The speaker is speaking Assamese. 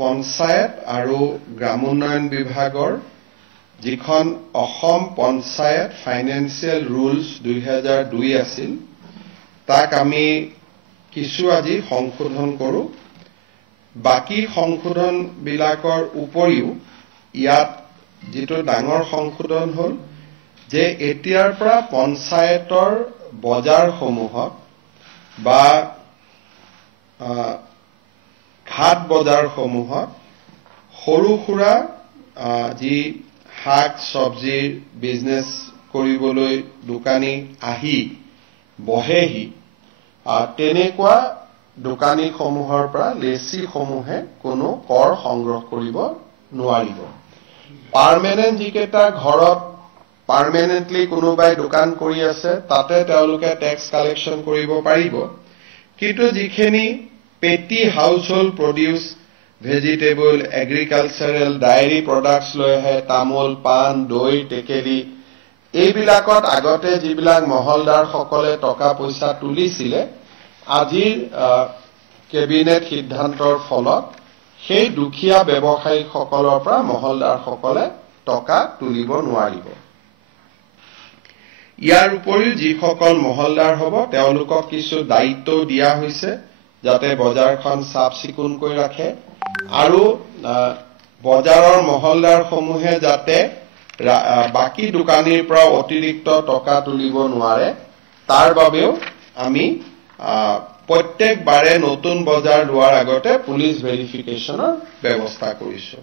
পঞ্চায়ত আৰু গ্ৰামোন্নয়ন বিভাগৰ যিখন অসম পঞ্চায়ত ফাইনেন্সিয়েল ৰুলছ 2002 আছিল তাক আমি কিছু আজি সংশোধন কৰোঁ বাকি সংশোধন বিলাকৰ উপৰিও ইয়াত যেটো ডাঙৰ সংশোধন হ'ল যে এতিয়াৰ পৰা পঞ্চায়তৰ বজাৰসমূহত বা ঘাট বজাৰসমূহত সৰু সুৰা যি শাক সবজিৰ বিজনেস কৰিবলৈ দোকানী আহি বহেহি তেনেকুৱা দোকানী সমূহৰ পৰা লেচি সমূহে কোনো কৰ সংগ্ৰহ কৰিব নোৱাৰিব পাৰ্মানেন্ট যিকেটা ঘৰত পাৰ্মানেন্টলি কোনোবাই দোকান কৰি আছে তাতে তেওঁলোকে ট্যাক্স কালেকশন কৰিব পাৰিব কিন্তু যিখিনি পেটি household produce vegetable agricultural dairy products লৈ আহে তামোল পান দৈ টেকেলি এইবিলাকত আগতে যিবিলাক মহলদাৰ সকলে টকা পইচা তুলিছিলে আজিৰ কেবিনেট সিদ্ধান্তৰ ফলত সেই দুখীয়া ব্যৱসায়ী সকলৰ পৰা মহলদাৰ সকলে টকা তুলিব নোৱাৰিব ইয়াৰ উপৰিও যিসকল মহলদাৰ হ'ব তেওঁলোকক কিছু দায়িত্ব দিয়া হৈছে যাতে বজাৰখন সাফ চিকুণ কৰি ৰাখে আৰু বজাৰৰ মহলদাৰ সমূহে যাতে বাকি দোকানীৰ পৰা অতিৰিক্ত টকা তুলিব নোৱাৰে তাৰ বাবেও আমি প্ৰত্যেক বাৰে নতুন বজাৰ লোৱাৰ আগতে পুলিশ ভেৰিফিকেশনৰ ব্যৱস্থা কৰিছো